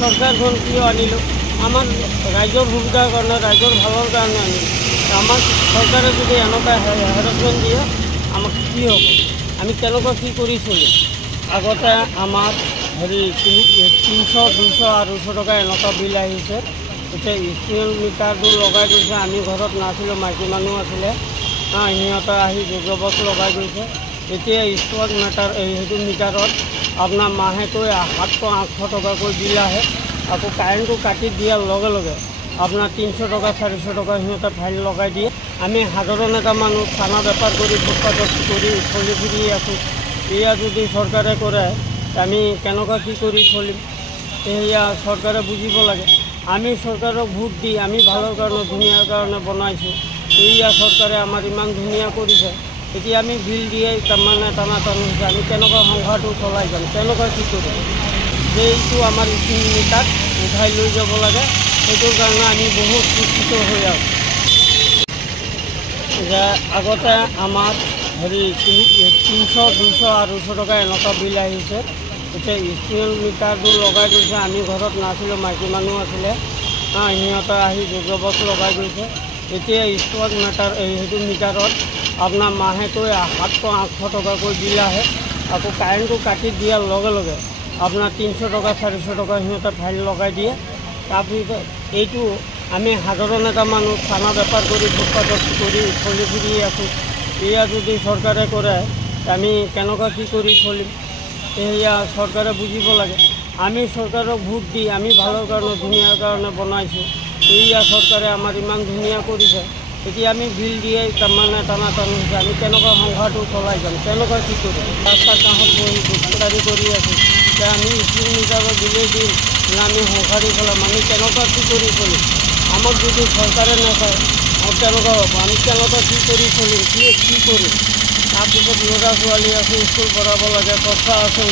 চৰকাৰখন কিয় আনিলোঁ? আমাৰ ৰাইজৰ সুবিধাৰ কাৰণে, ৰাইজৰ ভালৰ কাৰণে আনিলোঁ। আমাক চৰকাৰে যদি এনেকুৱা হেৰাছমেণ্ট দিয়ে, আমাক কি হ'ব? আমি কেনেকুৱা কি কৰি চলিম? আগতে আমাৰ 300, 200, 250 টকা এনেকুৱা বিল আহিছে। এতিয়া স্মাৰ্ট মিটাৰটো লগাই গৈছে। আমি ঘৰত নাছিলোঁ, মাইকী মানুহ আছিলে, সিহঁতে আহি যোগবক লগাই গৈছে। এতিয়া স্মাৰ্ট মিটাৰত আপোনাৰ মাহেকৈ 700, 800 টকাকৈ বিল আহে। আকৌ কাৰেণ্টটো কাটি দিয়াৰ লগে লগে আপোনাৰ 300 টকা, 400 টকা সিহঁতে ফাইল লগাই দিয়ে। আমি সাধাৰণ এটা মানুহ চানা বেপাৰ কৰি ফুটপাথত কৰি চলি ফুৰি আছোঁ। এয়া যদি চৰকাৰে কৰে, আমি কেনেকুৱা কি কৰি চলিম? এয়া চৰকাৰে বুজিব লাগে। আমি চৰকাৰক ভোট দি আমি ভালৰ কাৰণে, ধুনীয়াৰ কাৰণে বনাইছোঁ। এয়া চৰকাৰে আমাৰ ইমান ধুনীয়া কৰিছে। এতিয়া আমি বিল দিয়ে তাৰমানে টানাটানি হৈছে। আমি কেনেকুৱা সংসাৰটো চলাই যাম, কেনেকুৱা কি কৰিম? এইটো আমাৰ স্মাৰ্ট মিটাৰ উঠাই লৈ যাব লাগে। সেইটোৰ কাৰণে আমি বহুত চিন্তিত হৈ আছোঁ। যে আগতে আমাৰ 300, 200, 250 টকা এনেকুৱা বিল আহিছে। এতিয়া স্মাৰ্ট মিটাৰটো লগাই গৈছে। আমি ঘৰত নাছিলোঁ, মাইকী মানুহ আছিলে, সিহঁতে আহি যোগবক লগাই গৈছে। এতিয়া স্মাৰ্ট মিটাৰত আপোনাৰ মাহেকৈ 700, 800 টকাকৈ বিল আহে। আকৌ কাৰেণ্টটো কাটি দিয়াৰ লগে লগে আপোনাৰ 300 টকা, 400 টকা সিহঁতে ফাইল লগাই দিয়ে। তাৰপিছত এইটো আমি সাধাৰণ এটা মানুহ চানা বেপাৰ কৰি ফুটপাথত কৰি চলি ফুৰি আছোঁ। এয়া যদি চৰকাৰে কৰে, আমি কেনেকুৱা কি কৰি চলিম? এয়া চৰকাৰে বুজিব লাগে। আমি চৰকাৰক ভোট দি আমি ভালৰ কাৰণে, ধুনীয়াৰ কাৰণে বনাইছোঁ। এয়া চৰকাৰে আমাৰ ইমান ধুনীয়া কৰিছে। এতিয়া আমি বিল দিয়ে তাৰমানে টানাটানি হৈছে। আমি কেনেকুৱা সংসাৰটো চলাই যাম, কেনেকুৱা কি কৰিম? ৰাস্তা কাষত বহি দোকানদাৰী কৰি আছোঁ। এতিয়া আমি স্মাৰ্ট মিটাৰৰ বিলেই দিম, আমি সংসাৰী চলাম। আমি কেনেকুৱা কি কৰি চলিম? আমাক যদি চৰকাৰে নাচায়, কেনেকুৱা হ'ব? আমি কেনেকুৱা কি কৰি চলিম, কি কৰিম? তাৰপিছত ল'ৰা ছোৱালী আছে, স্কুল পঢ়াব লাগে, খৰচা আছে।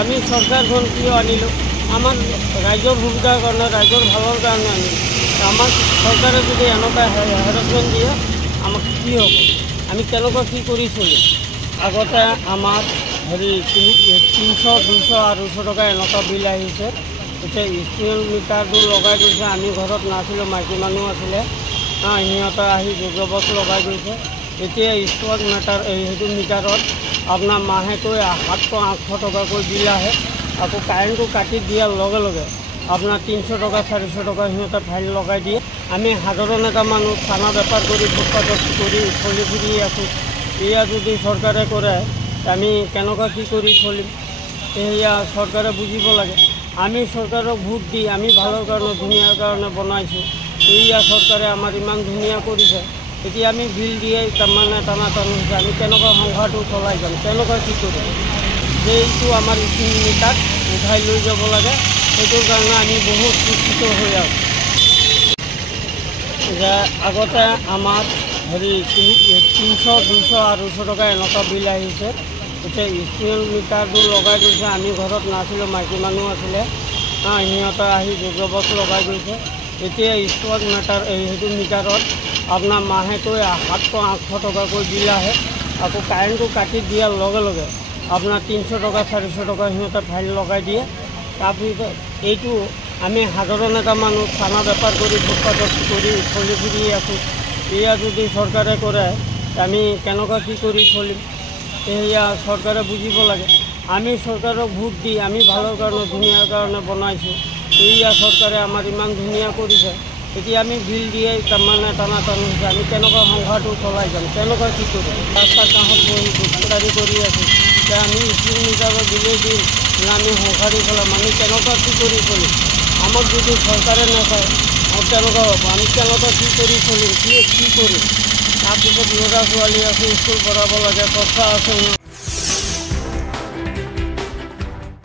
আমি চৰকাৰখন কিয় আনিলোঁ? আমাৰ ৰাইজৰ সুবিধাৰ কাৰণে, ৰাইজৰ ভালৰ কাৰণে আনিলোঁ। আমাক চৰকাৰে যদি এনেকুৱা হেৰাছমেণ্ট দিয়ে, আমাক কি হ'ব? আমি কেনেকুৱা কি কৰি চলিম? আগতে আমাৰ 300, 200, 250 টকা এনেকুৱা বিল আহিছে। এতিয়া স্মাৰ্ট মিটাৰটো লগাই গৈছে। আমি ঘৰত নাছিলোঁ, মাইকী মানুহ আছিলে, সিহঁতে আহি যোগবক লগাই গৈছে। এতিয়া স্মাৰ্ট মিটাৰত আপোনাৰ মাহেকৈ 700, 800 টকাকৈ বিল আহে। আকৌ কাৰেণ্টটো কাটি দিয়াৰ লগে লগে আপোনাৰ 300 টকা, 400 টকা সিহঁতে ফাইল লগাই দিয়ে। আমি সাধাৰণ এটা মানুহ চানা বেপাৰ কৰি ফুটপাথত কৰি চলি ফুৰি আছোঁ। এয়া যদি চৰকাৰে কৰে, আমি কেনেকুৱা কি কৰি চলিম? এয়া চৰকাৰে বুজিব লাগে। আমি চৰকাৰক ভোট দি আমি ভালৰ কাৰণে, ধুনীয়াৰ কাৰণে বনাইছোঁ। এয়া চৰকাৰে আমাৰ ইমান ধুনীয়া কৰিছে। এতিয়া আমি বিল দিয়ে তাৰমানে টানাটানি হৈছে। আমি কেনেকুৱা সংসাৰটো চলাই যাম, কেনেকুৱা কি কৰিম? এইটো আমাৰ স্মাৰ্ট মিটাৰ উঠাই লৈ যাব লাগে। সেইটোৰ কাৰণে আমি বহুত চিন্তিত হৈ আছোঁ। যে আগতে আমাৰ 300, 200, 250 টকা এনেকুৱা বিল আহিছে। এতিয়া স্মাৰ্ট মিটাৰটো লগাই গৈছে। আমি ঘৰত নাছিলোঁ, মাইকী মানুহ আছিলে, সিহঁতে আহি যোগবক লগাই গৈছে। এতিয়া স্মাৰ্ট মিটাৰত আপোনাৰ মাহেকৈ 700, 800 টকাকৈ বিল আহে। আকৌ কাৰেণ্টটো কাটি দিয়াৰ লগে লগে আপোনাৰ 300 টকা, 400 টকা সিহঁতে ফাইল লগাই দিয়ে। তাৰপিছত এইটো আমি সাধাৰণ এটা মানুহ চানা বেপাৰ কৰি ফুটপাথত কৰি চলি ফুৰি আছোঁ। এয়া যদি চৰকাৰে কৰে, আমি কেনেকুৱা কি কৰি চলিম? এয়া চৰকাৰে বুজিব লাগে। আমি চৰকাৰক ভোট দি আমি ভালৰ কাৰণে, ধুনীয়াৰ কাৰণে বনাইছোঁ। এয়া চৰকাৰে আমাৰ ইমান ধুনীয়া কৰিছে। এতিয়া আমি বিল দিয়ে তাৰমানে টানাটানি হৈছে। আমি কেনেকুৱা সংসাৰটো চলাই যাম, কেনেকুৱা কি কৰিম? ৰাস্তা কাষত বহি দোকানদাৰী কৰি আছোঁ। এতিয়া আমি স্মাৰ্ট মিটাৰৰ বিলেই দিম, আমি সংসাৰী চলাম। আমি কেনেকুৱা কি কৰি চলিম? আমাক যদি চৰকাৰে নাচায়, কেনেকুৱা হ'ব? আমি কেনেকুৱা কি কৰি চলিম, কি কৰিম? তাৰপিছত ল'ৰা ছোৱালী আছে, স্কুল পঢ়াব লাগে, খৰচা আছে।